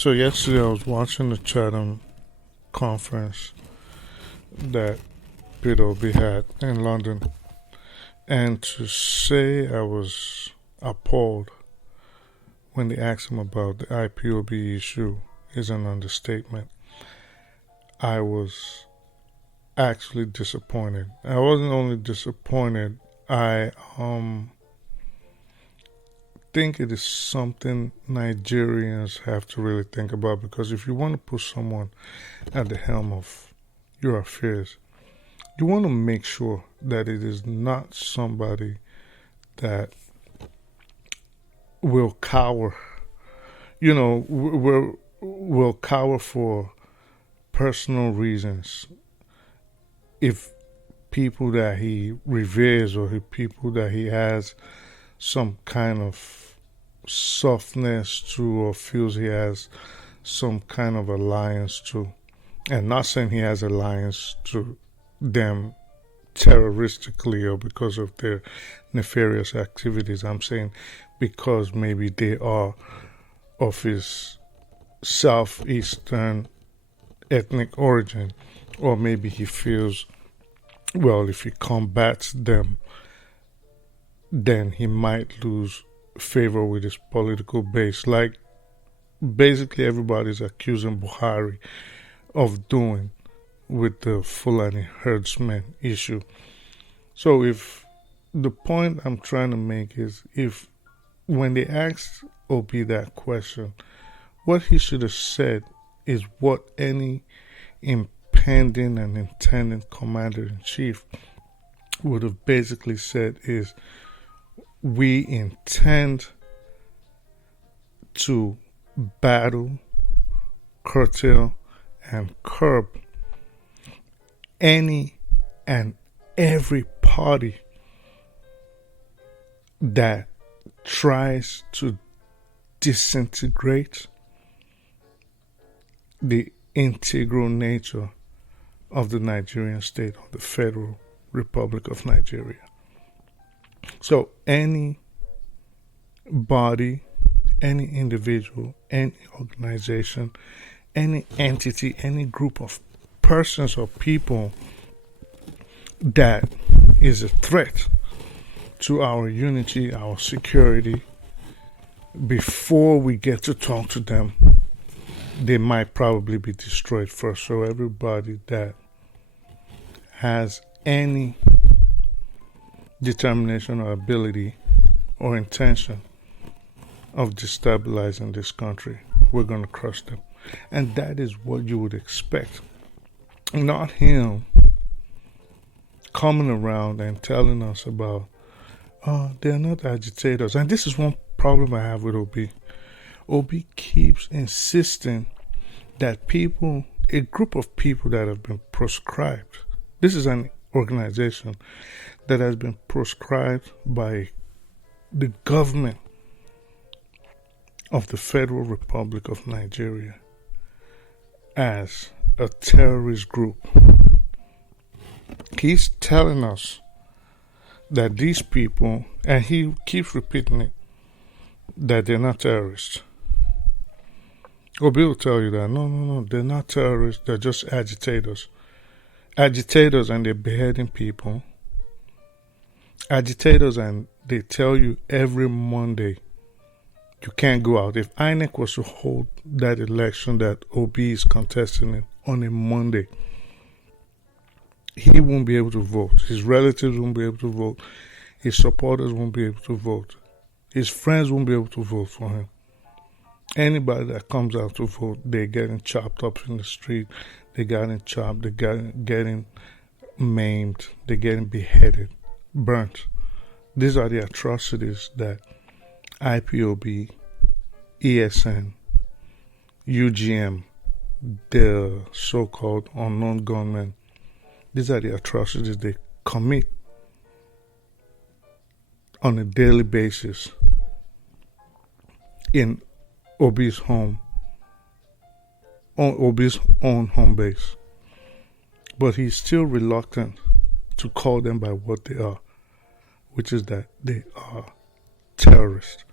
So yesterday I was watching the Chatham conference that Peter Obi had in London, and to say I was appalled when they asked him about the IPOB issue is an understatement. I was actually disappointed. I wasn't only disappointed, I think it is something Nigerians have to really think about, because if you want to put someone at the helm of your affairs, you want to make sure that it is not somebody that will cower, will cower for personal reasons. If people that he reveres or people that he has some kind of softness to, or feels he has some kind of alliance to, and not saying he has alliance to them terroristically or because of their nefarious activities. I'm saying because maybe they are of his southeastern ethnic origin, or maybe he feels, well, if he combats them, then he might lose favor with his political base, like basically everybody's accusing Buhari of doing with the Fulani herdsmen issue. So if the point I'm trying to make is, if when they asked Obi that question, what he should have said is what any impending and intending commander-in-chief would have basically said is, we intend to battle, curtail, and curb any and every party that tries to disintegrate the integral nature of the Nigerian state, or the Federal Republic of Nigeria. So any body, any individual, any organization, any entity, any group of persons or people that is a threat to our unity, our security, before we get to talk to them, they might probably be destroyed first. So everybody that has any determination or ability or intention of destabilizing this country, we're going to crush them. And that is what you would expect. Not him coming around and telling us about, they're not agitators. And this is one problem I have with Obi. Obi keeps insisting that people, a group of people that have been proscribed, this is an organization that has been proscribed by the government of the Federal Republic of Nigeria as a terrorist group. He's telling us that these people, and he keeps repeating it, that they're not terrorists. Obi will tell you that, no, they're not terrorists, they're just agitators. Agitators, and they're beheading people. Agitators, and they tell you every Monday you can't go out. If INEC was to hold that election that Obi is contesting in on a Monday, he won't be able to vote. His relatives won't be able to vote. His supporters won't be able to vote. His friends won't be able to vote for him. Anybody that comes out to vote, they're getting chopped up in the street. They're getting chopped. They're getting maimed. They're getting beheaded, burnt. These are the atrocities that IPOB, ESN, UGM, the so-called unknown gunmen, these are the atrocities they commit on a daily basis in Obi's home, on Obi's own home base. But he's still reluctant to call them by what they are, which is that they are terrorists.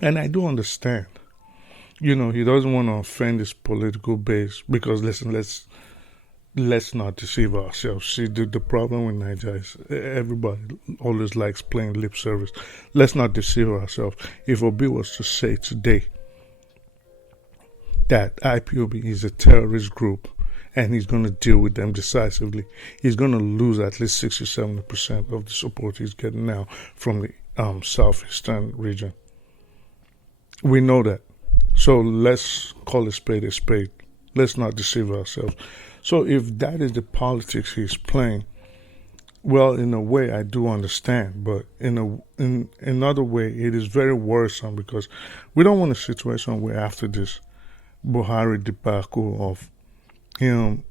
And I do understand. he doesn't want to offend his political base because, listen, let's not deceive ourselves. See, the problem with Nigeria is everybody always likes playing lip service. Let's not deceive ourselves. If Obi was to say today that IPOB is a terrorist group and he's going to deal with them decisively, he's going to lose at least 60-70% of the support he's getting now from the southeastern region. We know that. So let's call a spade a spade. Let's not deceive ourselves. So if that is the politics he's playing, well, in a way I do understand, but in another way it is very worrisome because we don't want a situation where after this Buhari debacle of him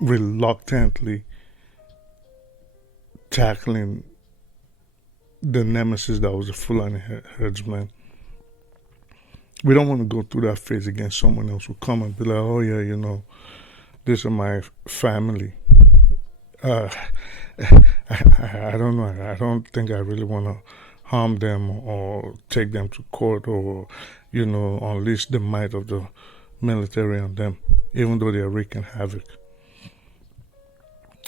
reluctantly tackling the nemesis that was a Fulani herdsman, we don't want to go through that phase again. Someone else will come and be like, oh yeah, this is my family. I don't know. I don't think I really want to harm them or take them to court or, unleash the might of the military on them, even though they are wreaking havoc.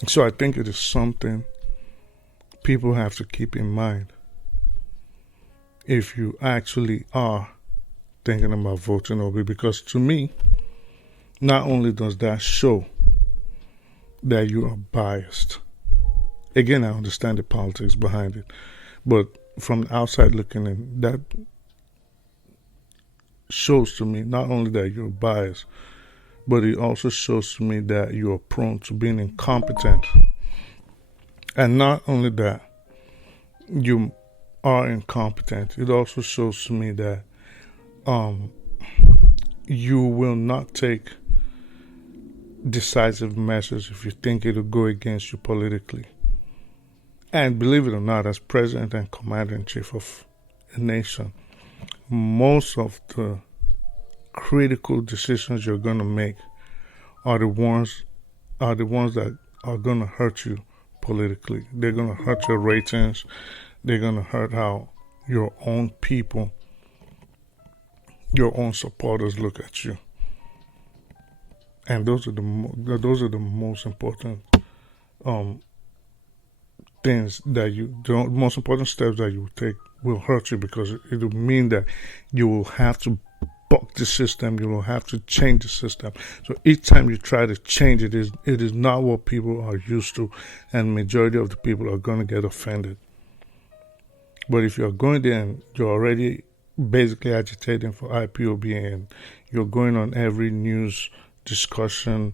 So I think it is something people have to keep in mind if you actually are thinking about voting Obi, because to me, not only does that show that you are biased, again, I understand the politics behind it, but from the outside looking in, that shows to me not only that you're biased, but it also shows to me that you are prone to being incompetent. And not only that, you are incompetent, it also shows to me that you will not take decisive measures if you think it'll go against you politically. And believe it or not, as president and commander-in-chief of a nation, most of the critical decisions you're going to make are the ones that are going to hurt you politically. They're going to hurt your ratings. They're going to hurt how your own people, your own supporters look at you. And those are the most important things that the most important steps that you will take will hurt you, because it will mean that you will have to buck the system. You will have to change the system. So each time you try to change it is not what people are used to, and majority of the people are going to get offended. But if you're going there and you're already basically agitating for IPOB and you're going on every news discussion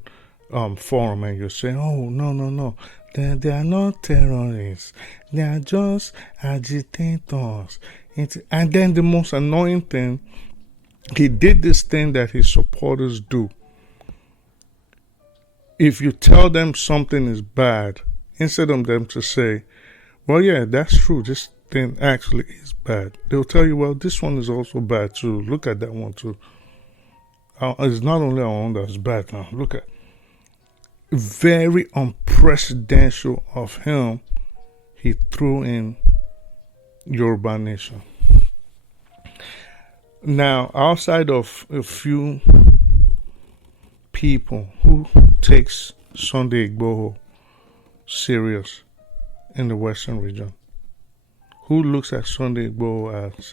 forum and you're saying, oh, no, they are not terrorists, they are just agitators. And then the most annoying thing, he did this thing that his supporters do. If you tell them something is bad, instead of them to say, well, yeah, that's true, this thing actually is bad, they'll tell you, well, this one is also bad too. Look at that one too. It's not only our own that's bad now. Look at, very unprecedented of him, he threw in Yoruba Nation. Now, outside of a few people who takes Sunday Igboho serious in the Western region, who looks at Sunday Igboho as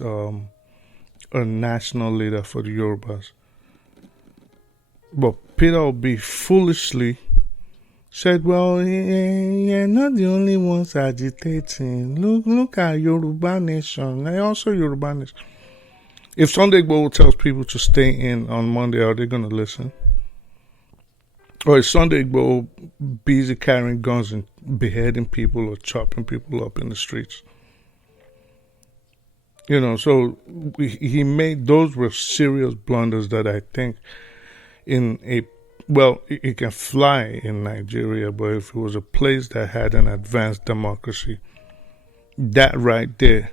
a national leader for the Yorubas, but Peter Obi foolishly said, well, you're not the only ones agitating. Look at Yoruba Nation. Also Yoruba Nation. If Sunday Igboho tells people to stay in on Monday, are they going to listen? Or is Sunday Igboho busy carrying guns and beheading people or chopping people up in the streets? So he made, those were serious blunders that I think it can fly in Nigeria, but if it was a place that had an advanced democracy, that right there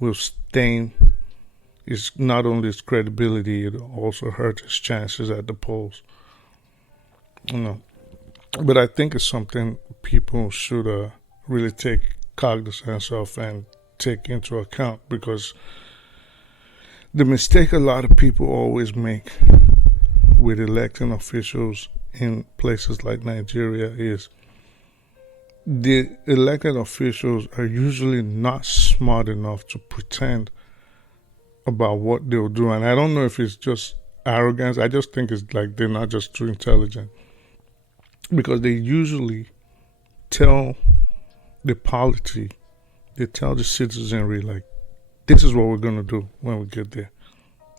will stain not only its credibility, it also hurt its chances at the polls. But I think it's something people should really take cognizance of and take into account, because The mistake a lot of people always make with electing officials in places like Nigeria is the elected officials are usually not smart enough to pretend about what they'll do. And I don't know if it's just arrogance. I just think it's like they're not just too intelligent, because they usually tell the polity, they tell the citizenry, like, this is what we're going to do when we get there.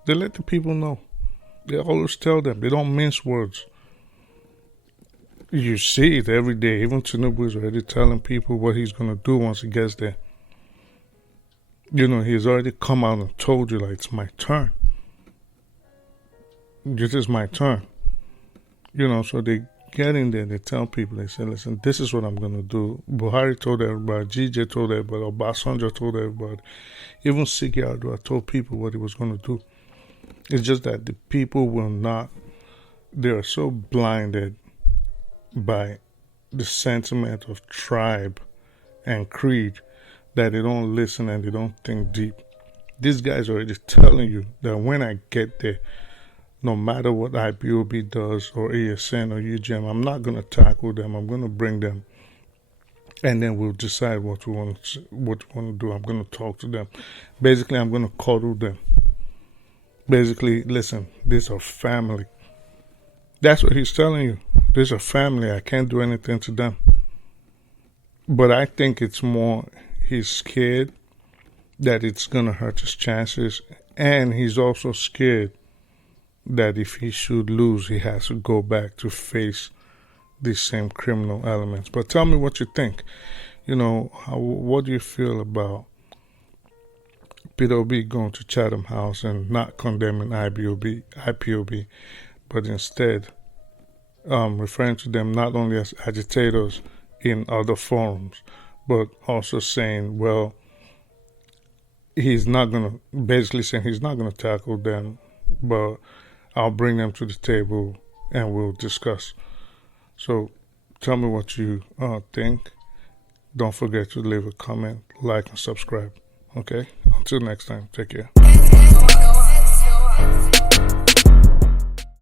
They let the people know. They always tell them. They don't mince words. You see it every day. Even Tinubu is already telling people what he's going to do once he gets there. You know, he's already come out and told you, like, it's my turn. This is my turn. You know, so they get in there, they tell people, they say, listen, this is what I'm going to do. Buhari told everybody, GJ told everybody, Obasanjo told everybody. Even Sigi Adua told people what he was going to do. It's just that the people will not, they are so blinded by the sentiment of tribe and creed that they don't listen and they don't think deep. This guy's already telling you that when I get there, no matter what IPOB does or ASN or UGM, I'm not going to tackle them. I'm going to bring them, and then we'll decide what we want to do. I'm going to talk to them. Basically, I'm going to cuddle them. Basically, listen, these are family. That's what he's telling you. These are family. I can't do anything to them. But I think it's more he's scared that it's going to hurt his chances, and he's also scared that if he should lose, he has to go back to face these same criminal elements. But tell me what you think. You know, what do you feel about Peter Obi going to Chatham House and not condemning IPOB, but instead referring to them not only as agitators in other forums, but also saying, well, he's not going to, basically saying he's not going to tackle them, but I'll bring them to the table and we'll discuss. So tell me what you think. Don't forget to leave a comment, like, and subscribe. Okay? Until next time, take care.